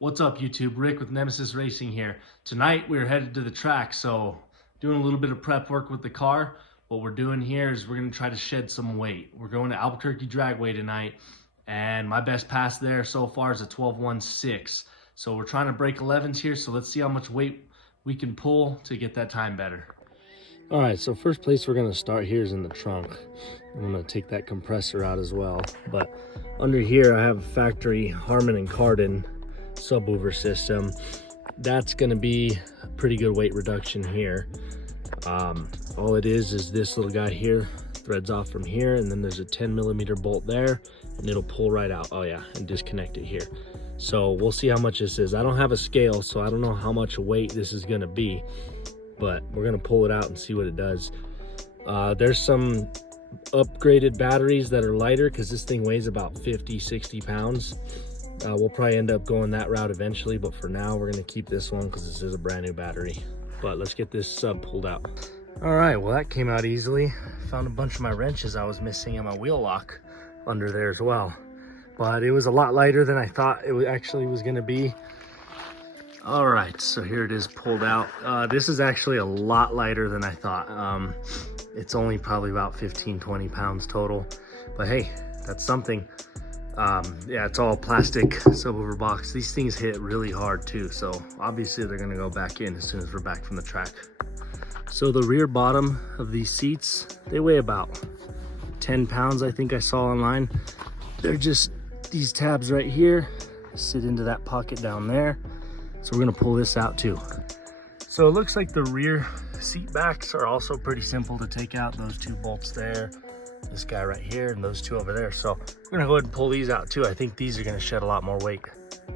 What's up, YouTube? Rick with Nemesis Racing here. Tonight we're headed to the track, so doing a little bit of prep work with the car. What we're doing here is we're going to try to shed some weight. We're going to Albuquerque Dragway tonight, and my best pass there so far is a 12:16. So we're trying to break 11s here, so let's see how much weight we can pull to get that time better. All right, so first place we're going to start here is in the trunk. I'm going to take that compressor out as well, but under here I have a factory Harman and Kardon subwoofer system. That's going to be a pretty good weight reduction here. All it is this little guy here threads off from here, and then there's a 10mm bolt there, and it'll pull right out. Oh yeah, and disconnect it here. So we'll see how much this is. I don't have a scale, so I don't know how much weight this is going to be, but we're going to pull it out and see what it does. There's some upgraded batteries that are lighter because this thing weighs about 50-60 pounds. We'll probably end up going that route eventually, but for now we're going to keep this one because this is a brand new battery. But let's get this sub pulled out. All right, well that came out easily. Found a bunch of my wrenches I was missing and my wheel lock under there as well, but it was a lot lighter than I thought it actually was going to be. All right, so here it is pulled out. This is actually a lot lighter than I thought. It's only probably about 15-20 pounds total, but hey, that's something. Yeah, it's all plastic subwoofer box. These things hit really hard too, so obviously they're gonna go back in as soon as we're back from the track. So the rear bottom of these seats, they weigh about 10 pounds, I think I saw online. They're just these tabs right here, sit into that pocket down there. So we're gonna pull this out too. So it looks like the rear seat backs are also pretty simple to take out. Those two bolts there, this guy right here, and those two over there. So we're gonna go ahead and pull these out too. I think these are gonna shed a lot more weight.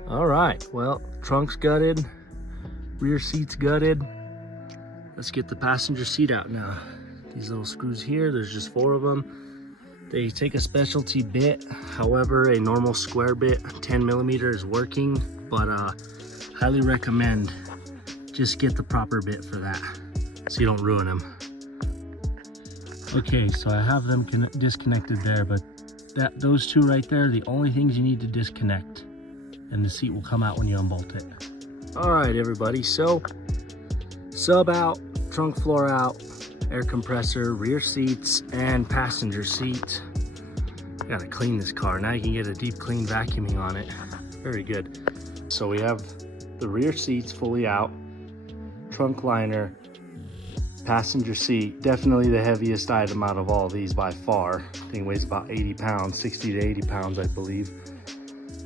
All right, well, trunk's gutted, rear seat's gutted. Let's get the passenger seat out now. These little screws here, there's just 4 of them. They take a specialty bit. However, a normal square bit, 10mm is working, but highly recommend just get the proper bit for that so you don't ruin them. Okay, so I have them disconnected there, but those two right there are the only things you need to disconnect, and the seat will come out when you unbolt it. All right, everybody, so sub out, trunk floor out, air compressor, rear seats, and passenger seat. Gotta clean this car. Now you can get a deep clean vacuuming on it. Very good. So we have the rear seats fully out, trunk liner, passenger seat, definitely the heaviest item out of all these by far. Thing weighs about 80 pounds, 60 to 80 pounds, I believe.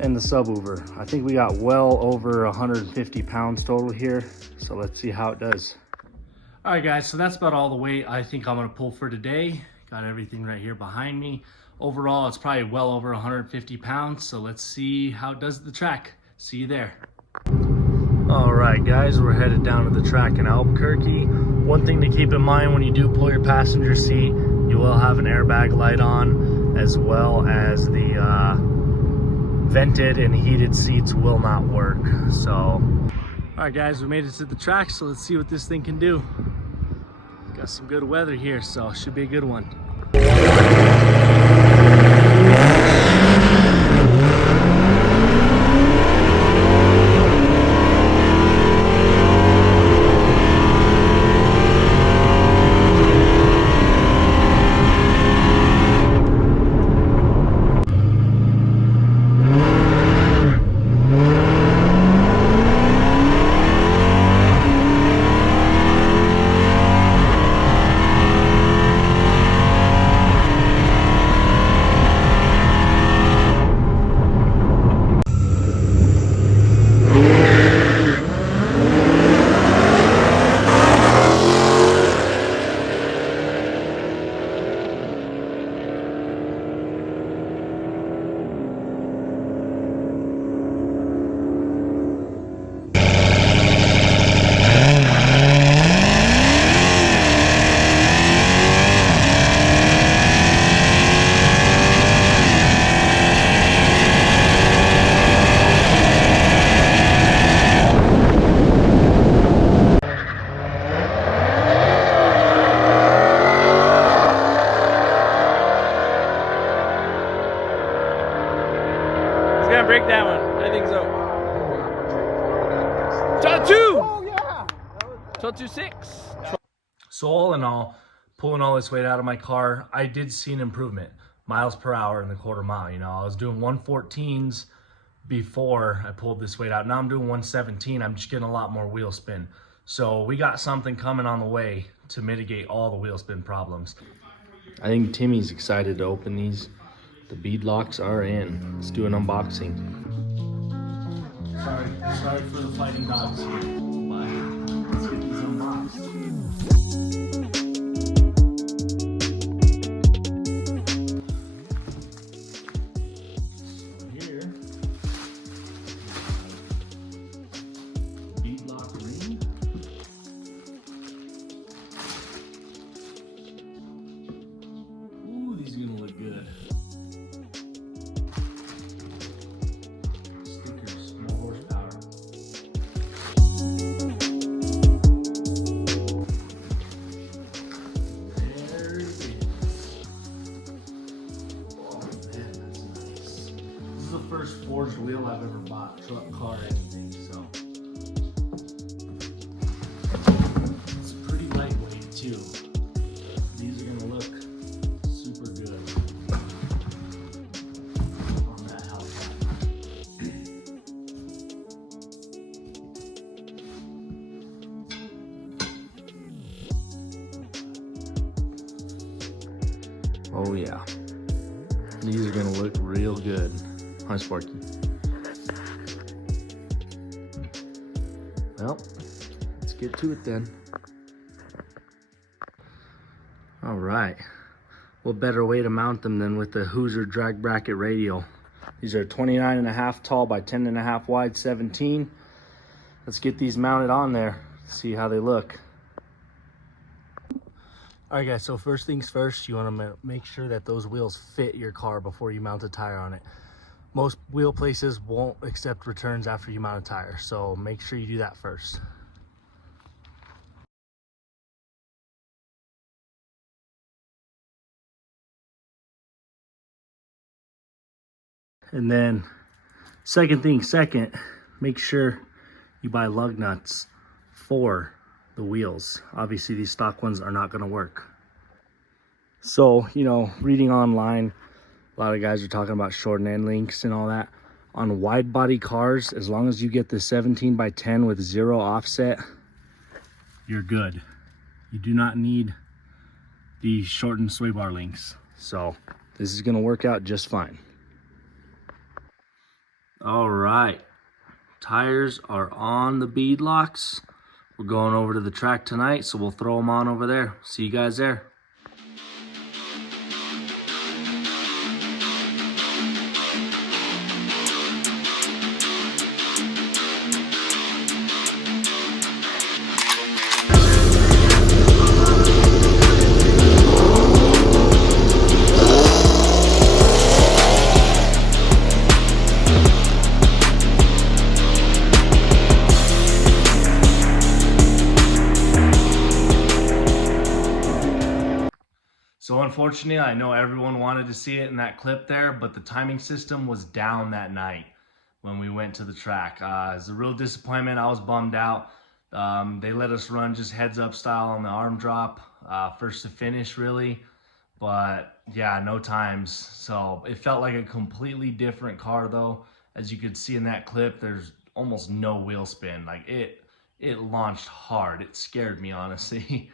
And the subwoofer. I think we got well over 150 pounds total here. So let's see how it does. All right, guys, so that's about all the weight I think I'm gonna pull for today. Got everything right here behind me. Overall, it's probably well over 150 pounds. So let's see how it does at the track. See you there. All right, guys, we're headed down to the track in Albuquerque. One thing to keep in mind when you do pull your passenger seat, you will have an airbag light on, as well as the vented and heated seats will not work. So, all right, guys, we made it to the track, so let's see what this thing can do. Got some good weather here, so should be a good one. Shot 2! Oh yeah! Shot 2.6. So all in all, pulling all this weight out of my car, I did see an improvement. Miles per hour in the quarter mile. You know, I was doing 114s before I pulled this weight out. Now I'm doing 117. I'm just getting a lot more wheel spin. So we got something coming on the way to mitigate all the wheel spin problems. I think Timmy's excited to open these. The bead locks are in. Let's do an unboxing. Sorry for the fighting dogs here, but let's get these unboxed. First forged wheel I've ever bought, truck, car, anything, so it's pretty lightweight too. These are gonna look super good on that Hellcat. Oh yeah, these are gonna look real good. Hi, Sparky. Well, let's get to it then. All right. What better way to mount them than with the Hoosier drag bracket radial? These are 29.5 tall by 10.5 wide, 17. Let's get these mounted on there, see how they look. All right, guys, so first things first, you want to make sure that those wheels fit your car before you mount a tire on it. Most wheel places won't accept returns after you mount a tire, so make sure you do that first. And then second thing second, make sure you buy lug nuts for the wheels. Obviously these stock ones are not going to work. So, you know, reading online, a lot of guys are talking about shorten end links and all that. On wide body cars, as long as you get the 17 by 10 with 0 offset, you're good. You do not need the shortened sway bar links. So this is gonna work out just fine. All right, tires are on the bead locks. We're going over to the track tonight, so we'll throw them on over there. See you guys there. So unfortunately, I know everyone wanted to see it in that clip there, but the timing system was down that night when we went to the track. It was a real disappointment. I was bummed out. They let us run just heads up style on the arm drop, first to finish really, but yeah, no times. So it felt like a completely different car though. As you could see in that clip, there's almost no wheel spin. Like it launched hard. It scared me honestly,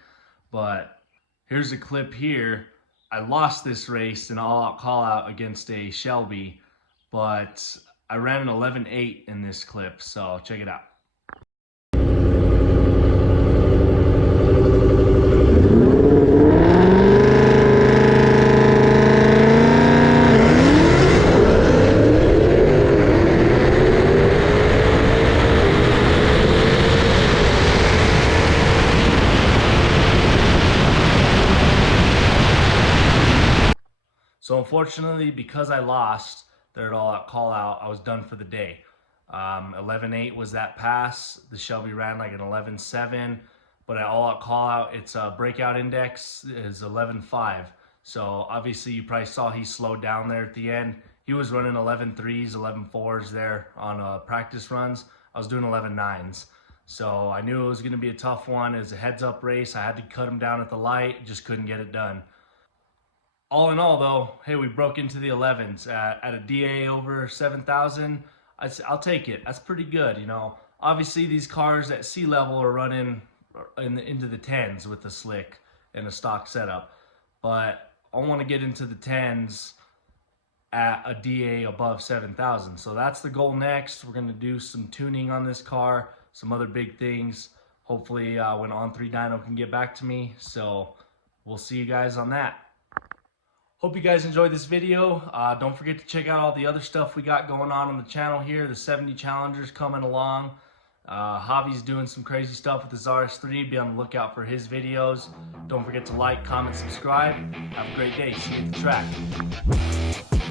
but here's a clip here. I lost this race in all-out call-out against a Shelby, but I ran an 11.8 in this clip, so check it out. So unfortunately, because I lost their all-out call-out, I was done for the day. 11.8 was that pass. The Shelby ran like an 11.7, but at all-out call-out, its breakout index is 11.5. So obviously, you probably saw he slowed down there at the end. He was running 11.3s, 11.4s there on practice runs. I was doing 11.9s. So I knew it was going to be a tough one. It was a heads-up race. I had to cut him down at the light. Just couldn't get it done. All in all, though, hey, we broke into the 11s at a DA over 7,000. I'll take it. That's pretty good, you know. Obviously, these cars at sea level are running into the 10s with the slick and a stock setup. But I want to get into the 10s at a DA above 7,000. So that's the goal next. We're going to do some tuning on this car, some other big things. Hopefully when On3 Dyno can get back to me. So we'll see you guys on that. Hope you guys enjoyed this video. Don't forget to check out all the other stuff we got going on the channel here. The 70 Challengers coming along. Javi's doing some crazy stuff with his RS3. Be on the lookout for his videos. Don't forget to like, comment, subscribe. Have a great day. See you at the track.